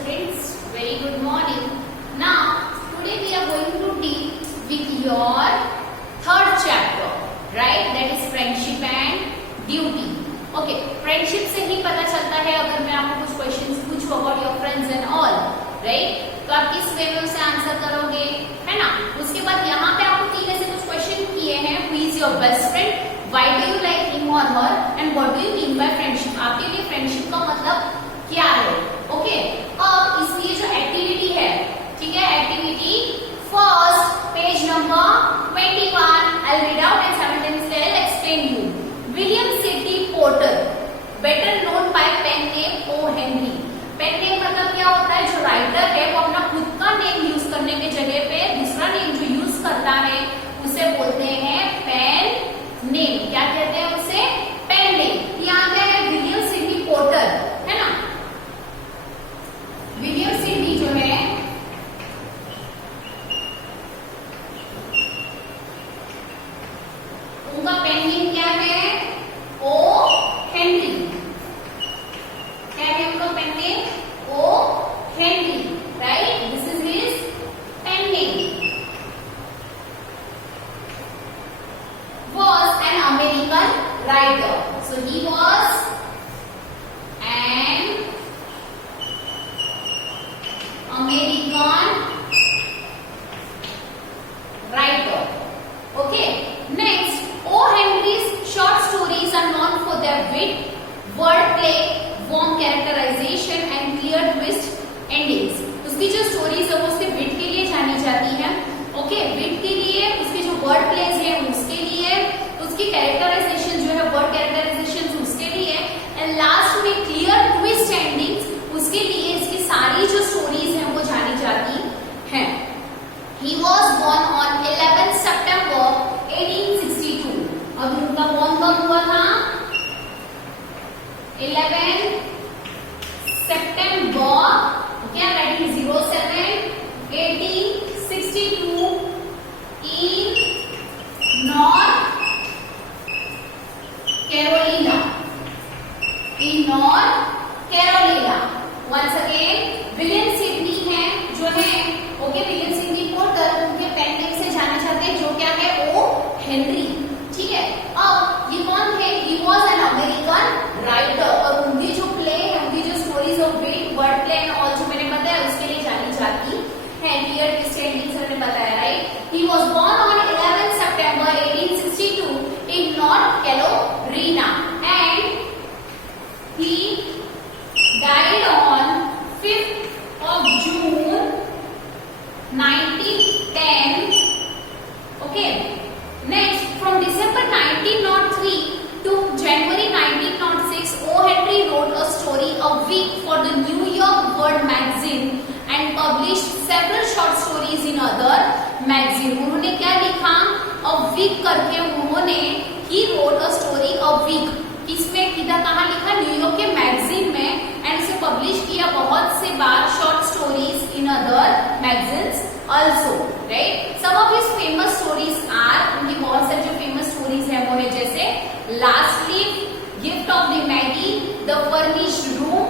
students, very good morning. Now, today we are going to deal with your third chapter, right? That is friendship and duty. Okay, friendship से ही पता चलता है अगर मैं आपको कुछ क्वेश्चंस पूछूं about your friends and all, right? तो आप किस वे में उसे आंसर करोगे, है ना? उसके बाद यहाँ पे आपको तीन ऐसे कुछ क्वेश्चन किए हैं. Who is your best friend? Why do you like him or her? And what do you mean by friendship? आपके लिए फ्रेंडशिप का मतलब क्या है? ओके, अब इसलिए जो एक्टिविटी है, ठीक है, activity first page number 21. I'll read out and simultaneously I'll explain you. William Sidney Porter, better known by pen name O. Henry. Pen name मतलब क्या होता है? जो राइटर है वो अपना खुद का नेम यूज करने के जगह पे दूसरा नेम जो यूज करता है उसे बोलते हैं पेन नेम. क्या कहते हैं उसे? Pen name. यहाँ पे है विलियम सिडनी पोर्टर, है ना? विलियम सिडनी जो है उनका पेन नेम क्या है? O Henry. क्या है उनका pen name? O Henry, right? This is his pen name. Was an American writer. So he was an American writer. Okay. Next, O. Henry's short stories are known for their wit, wordplay, warm characterization and clear twist endings. उसकी जो stories है वो उसके विट के लिए जानी जाती है. ओके, विट के लिए, उसके जो वर्ड प्लेस है उसके लिए, उसकी कैरेक्टराइजेशन जो है वर्ड कैरेक्टराइजेशन उसके लिए, एंड लास्ट में क्लियर ट्विस्ट एंडिंग्स उसके लिए. इसकी सारी जो स्टोरीज हैं वो जानी जाती हैं. He was born on 11 September 1862. अब उनका born कब हुआ था? 11 September, okay, I'm writing 07 1862 in North Carolina. In North Carolina. Once again, William Sidney है जो है, ओके, विलियम सिडनी पोर्टर, उनके पेन नेम से जाने जाते हैं जो क्या है? O Henry. ठीक है. अब ये कौन थे? He was an American writer. और उनकी जो प्ले है, उनकी जो stories of wit, word play and all जो मैंने बताया उसके लिए जानी जाती है. क्लियर ट्विस्ट एंडिंग्स मैंने बताया, right? He was born on 11 September 1862 in North Carolina and he died on 5th of June 1910. Okay. Next, from December 1903 to January 1906, O. Henry wrote a story a week for the New York World magazine and published several short stories in other magazine. उन्होंने क्या लिखा? A week करके उन्होंने he wrote a story a week. किसमें? किधर, कहाँ लिखा? New York के मैगजीन में, एंड उसे पब्लिश किया बहुत से बार short stories in other magazines also, right? Some of his famous stories are, उनकी बहुत सारी जो फेमस स्टोरीज है वो है जैसे last leaf, gift of the Magi, the furnished room,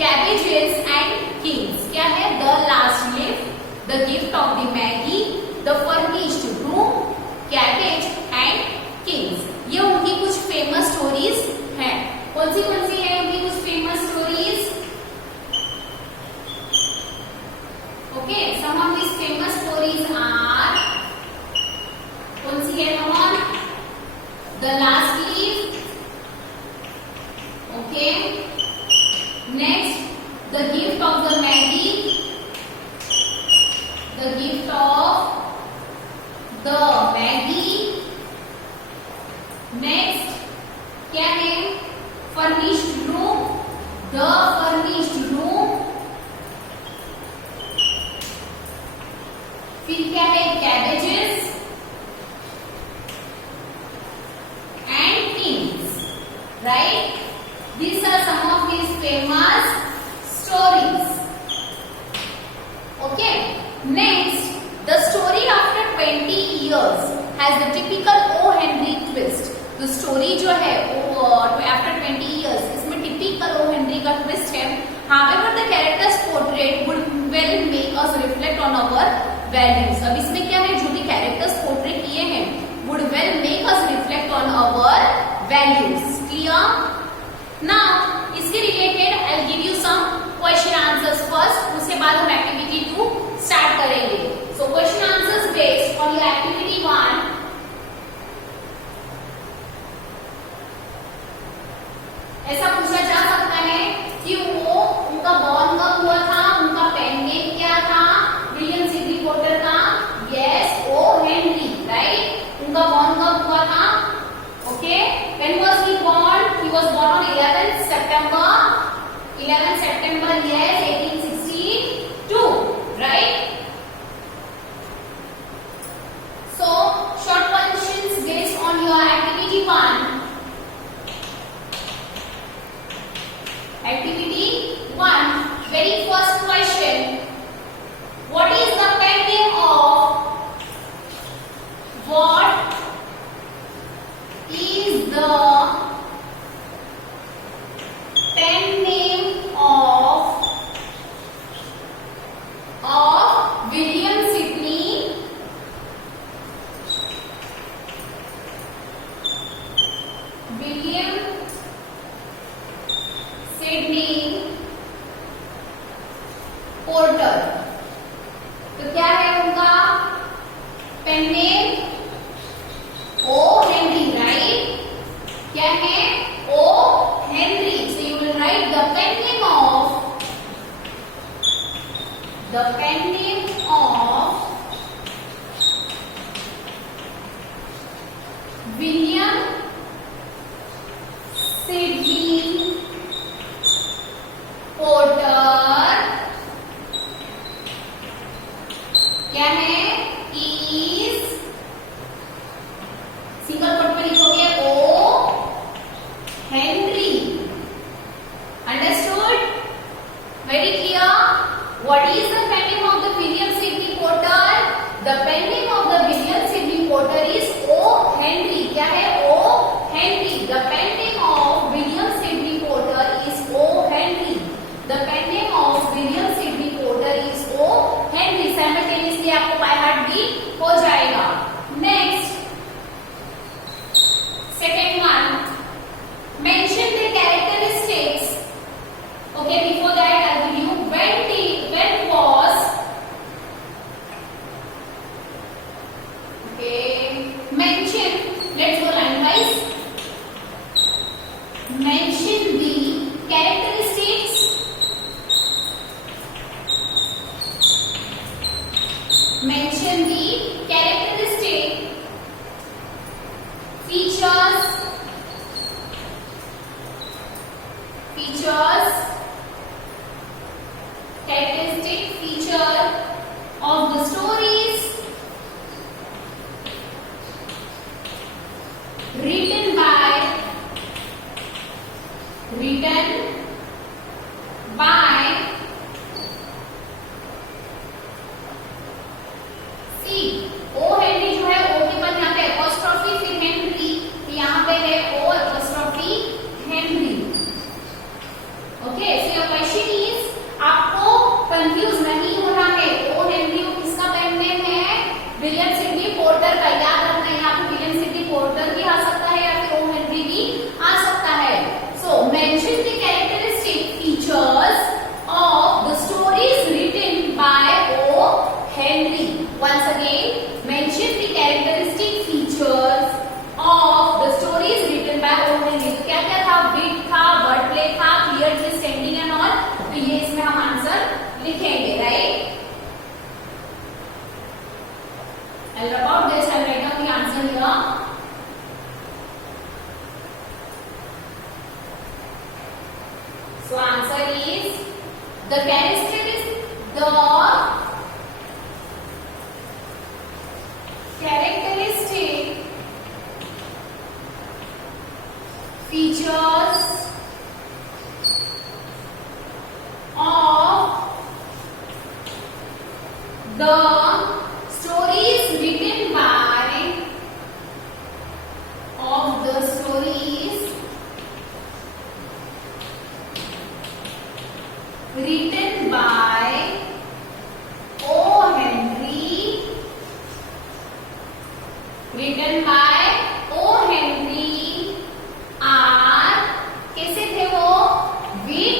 cabbages and Kings. क्या है? The last leaf, the gift of the Magi, the furnished room, cabbage and Kings. ये उनकी कुछ फेमस स्टोरीज हैं. कौन सी है उनकी कुछ famous stories? Okay, some of this famous stories are, कौन सी है? कौन? The last leaf. Okay. Next, the gift of the Magi, the gift of the Magi. Next क्या है? Furnished room, the furnished room. फिर क्या है? Cabbages and kings, right? These are some of his famous stories. Okay. Next, the story after 20 years has the typical O. Henry twist. The story जो है after 20 years, इसमें typical O. Henry का twist है. However, the characters portrait would will make us reflect on our values. अब इसमें क्या है, जो भी कैरेक्टर्स पोर्ट्रे किए हैं would will make us reflect on our values. Clear? Now इसके related I'll give you some question answers first. उसके बाद हम activity 2 start करेंगे. So question answers based on your activity 1. ऐसा पूछा जा सकता है कि वो उनका बॉर्न कब हुआ था, उनका पेन नेम क्या था, विलियम सिडनी पोर्टर का, यस ओ हेनरी, राइट. उनका बॉर्न कब हुआ था, okay. When was he born? He was born on 11 September, yes 1862, right. So short questions based on your activity 1. Activity 1, very first question. What is the pen name of? What is the pen name of William Sidney Porter. तो क्या है उनका pen name? O Henry, right. क्या है? O Henry. So you will write the pen name of William Sydney Porter क्या है? Is, single quote में लिखोगे O Henry. Understood? Very clear. What is the pen name of the William Sydney Porter? The pen name of the William Sydney Porter is O Henry. क्या है? O Henry. The pen name of William Sydney Porter is O Henry. The pen name of William Sidney Porter is O. Henry. Simultaneously आपको by heart भी हो जाएगा. Next, second one. Mention the characteristics. Okay, before that I'll give you when was. Okay, mention. Let's go line wise. Mention the characteristics. Mention the characteristic features characteristic feature of the stories written by O Henry. जो है ओ के बाद यहाँ पे apostrophe फिर Henry, तो यहाँ पे है O apostrophe Henry. Okay. So your question is, आपको कंफ्यूज नहीं होना है. ओ हेनरी को किसका पेन नेम है? विलियम सिडनी पोर्टर का. याद रखना है, यहाँ पे विलियम सिडनी पोर्टर भी आ सकता है या फिर ओ हेनरी भी आ सकता है. So mention the characteristic features of the stories written by O Henry. Once again, mention the characteristic features of the stories written by O. Henry. तो क्या क्या था? विट था, वर्ड प्ले था, clear text, ending and all. तो ये इसमें हम आंसर लिखेंगे, right. I'll about this, I'll write down the answer here. So answer is the characteristic features of the stories written by by O. Henry, written by O. Henry are, कैसे थे वो, with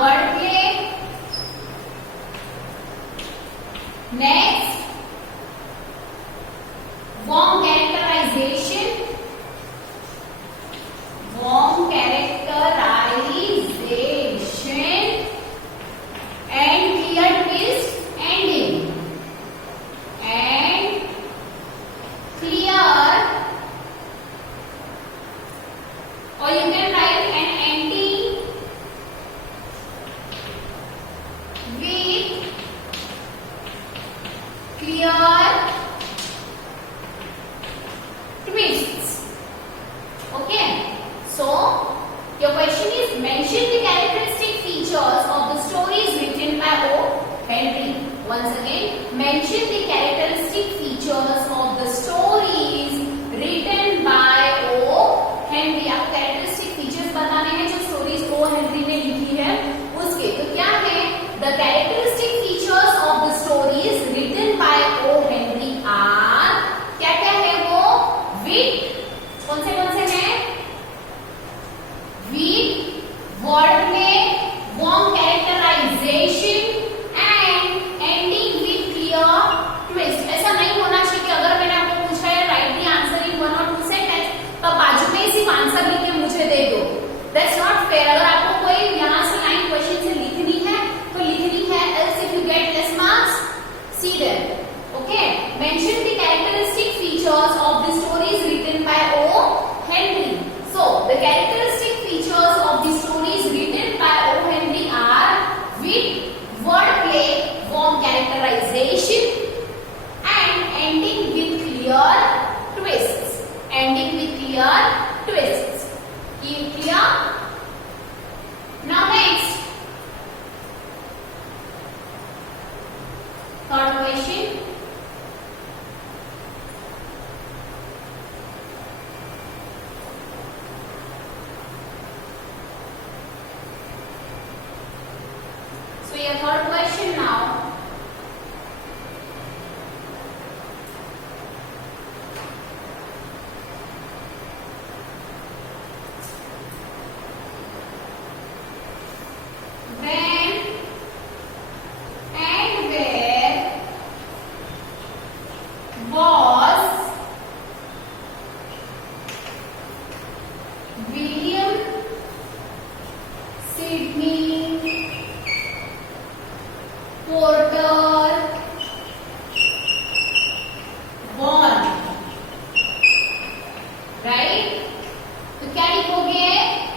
word play. Next, warm characterization. Warm characterization and clear twist ending. And clear, or you can write an ending with clear twists. Okay, so your question is, mention the characteristic features of the stories written by O. Henry. Once again, mention the characteristic features of the stories written by O. Henry. आपको characteristic features बताने हैं जो stories O. Henry ने लिखी है उसके. तो क्या है? The characteristic features of the stories written by O. Henry are, क्या क्या है वो? With, कौन से हैं? With word play, warm characterization and ending with clear twist. ऐसा नहीं होना चाहिए कि अगर मैंने आपको पूछा है write the answer in 1 or 2 sentences, तो बाजू में ही सिर्फ आंसर लिख के मुझे दे दो. That's not fair. अगर आपको कोई यहाँ से लाइन क्वेश्चन से लिखनी है तो लिखनी है, else if you get less marks, see there. Okay. Mention the characteristic features of the stories written by O. Henry. So the characteristic features of the stories written by O. Henry are with word play, warm characterization and ending with clear twists. Ending with clear twists. Clear? Now next, third question. So your third question now. When and where was William Sidney Porter born? Right? तो क्या लिखोगे?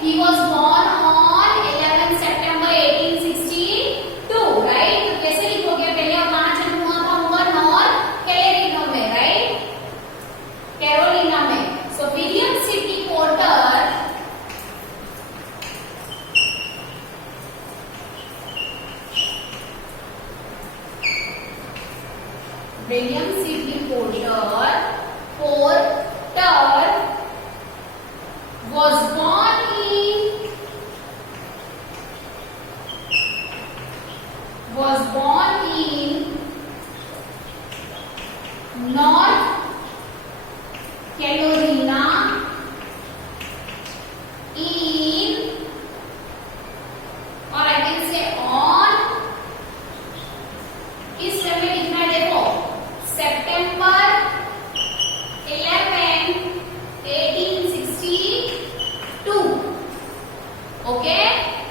He was born on 11 September 1862. Right? तो कैसे लिखोगे? पहले और कहाँ जन्म हुआ था? हुआ नॉर्थ कैरोलिना में. राइट? कैरोलिना में. So William Sidney Porter William Sidney Porter was born in North Carolina in, or I can say on, इस समय लिखना है, देखो, September 11, 1862. Okay,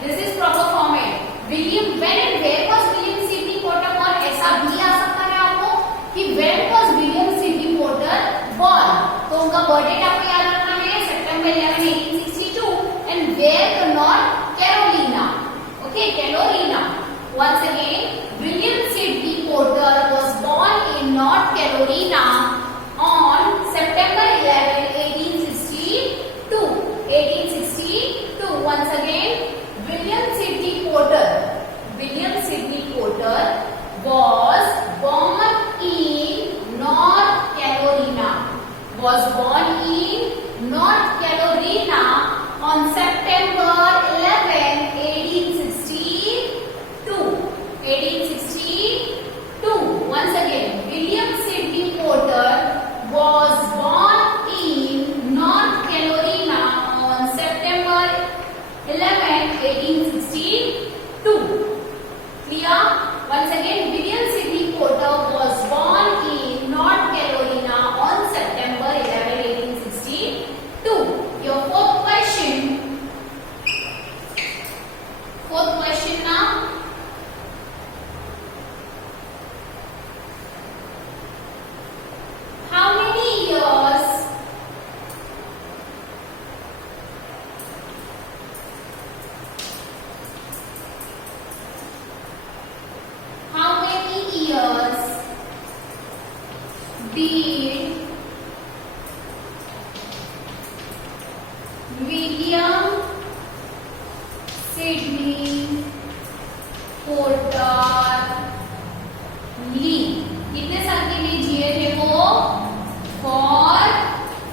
this is proper format. William, when and where was William Sidney Porter born? ऐसा भी आ सकता है आपको कि when was William Sidney Porter born? तो उनका बर्थडे आपको याद रखना है September 11, 1862 and where? The North Carolina. Okay, Carolina. Once again, William Sidney Porter was born in North Carolina on September 11, 1862. 1862. Once again, William Sidney Porter was born in North Carolina on September William Sydney Porter ली। कितने साल के लिए जिए थे वो? For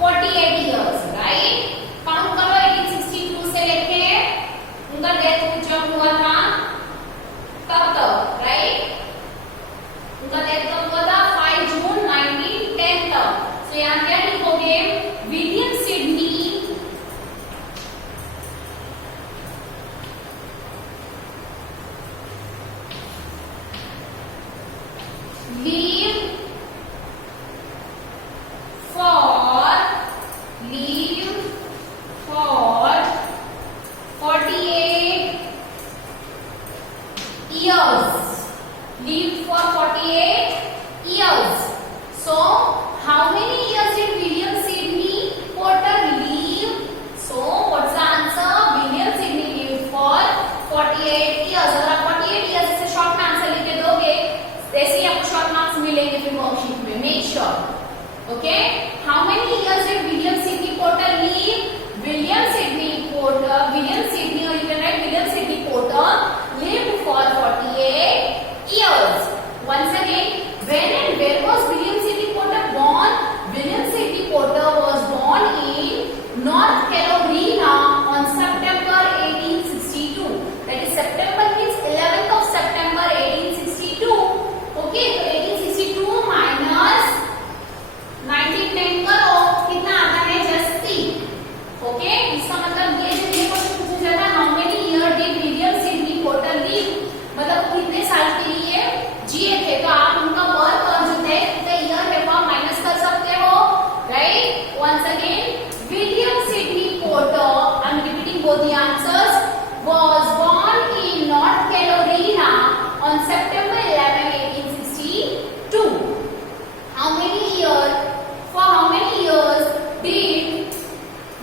48 years, right. Count करो 1862 से लेके उनका डेथ जब हुआ था तब तक, राइट। उनका डेथ कब हुआ था? 5 जून 1910 तक। तो यहाँ क्या लिखोगे? William Sydney leave for 48 years. Live for 48 years. So, how many years did William Sidney Porter live? So, what's the answer? William Sidney lived for 48 years. अगर आप 48 years से शॉर्ट में आंसर लिख के दोगे, ऐसे ही आपको शॉर्ट मार्क्स मिलेंगे फिर वर्कशीट में. Make sure. Okay? How many years did William Sidney Porter live? William Sidney Porter, or you can write William Sidney Porter lived for 48 years. Once again, when and where was William Sidney Porter born? William Sidney Porter was born in North Carolina on September 1862. That is September means 11th of September 1862. Okay, so 1862 minus 1910 करो, कितना आता है? Just 3. Okay, इसका मतलब ये question पूछा जाता है, how many years did William Sidney Porter live? मतलब कितने साल के लिए जिए थे? तो आप उनका बर्थ और जो डेथ का ईयर है वो माइनस कर सकते हो, right. Once again, William Sydney Porter, I am repeating both the answers, was born in North Carolina on September 11, 1862. How many years? For how many years did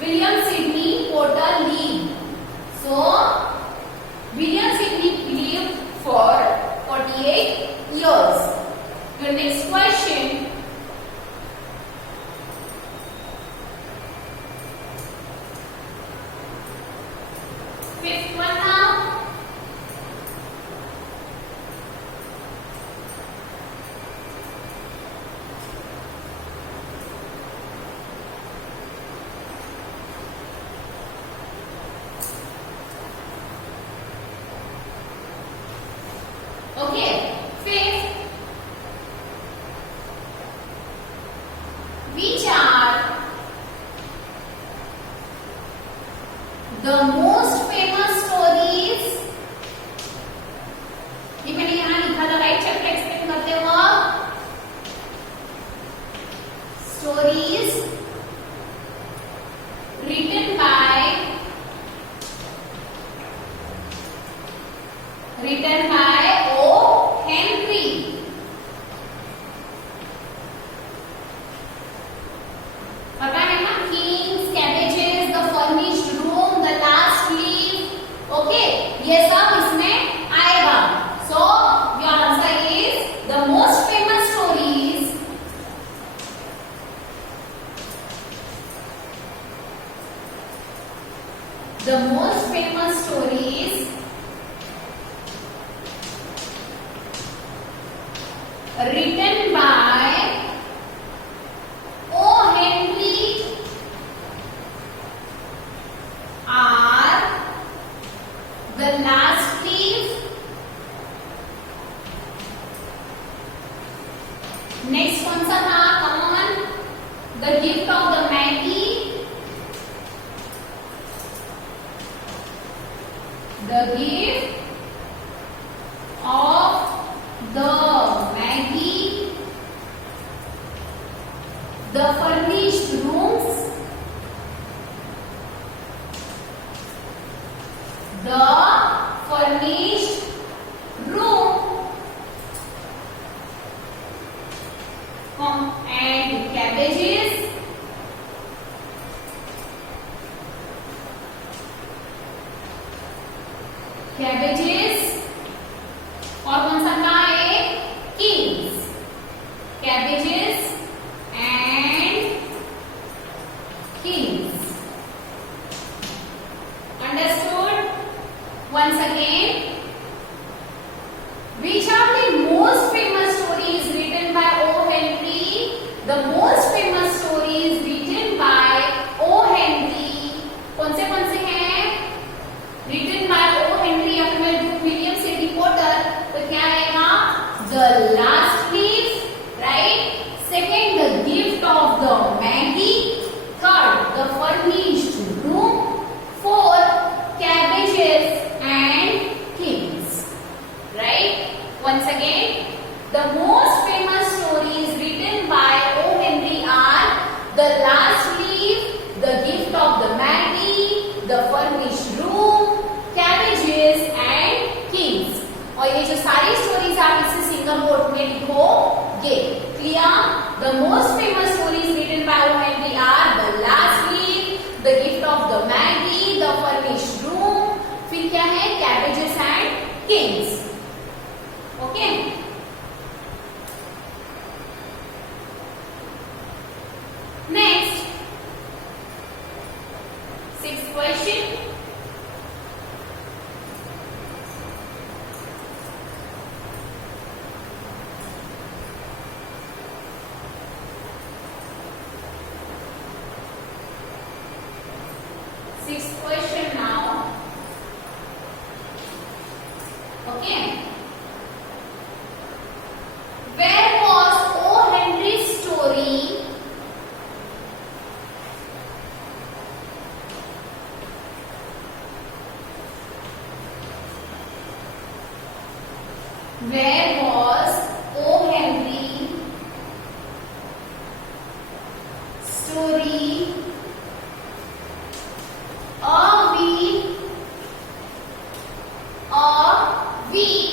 William Sidney Porter live? So, William Sidney lived for 48 years. Your next question. Fifth one now. Okay, fifth, which are the most famous stories? ये मैंने यहाँ लिखा था, right. Chapter explain करते वक्त stories written by O. Henry. पता है ना? Kings, Cabbages, The Furnished Room, The Last Leaf. Okay, ये सब इसमें आएगा. So your answer is the most famous stories. The most famous stories written by O. Henry are The Last Leaf. Next कौन सा था? Come on. The Gift of the Maggie. The Gift of the Maggie. The Furnished Rooms. The Furnished Room. And Cabbages. और कौन सा था? एक Kings. Cabbages and Kings. Understood? Once again, which are the most famous stories written by O. Henry? The most famous stories written by O. Henry. कौन से हैं? Written by O. Henry या फिर विलियम सेडी पोर्टर. तो क्या आएगा? The Last Leaf, right? Second, The Gift of the Maggie. Third, The Furnished Room. Fourth, Cabbages and Kings. Right? Once again, the most famous stories written by O. Henry are The Last Leaf, The Gift of the Maggie, The Furnished Room, Cabbages and Kings. और ये जो सारी stories आप इसे single word में लिखोगे. Clear? The most famous stories written by O. Henry are The Last Leaf, The Gift of the Maggie, The Furnished Room. फिर क्या है? Cabbages and Kings. Okay? Next, sixth question. Sixth question now. Okay. Where was O. Henry's story? Where was O. Henry story a week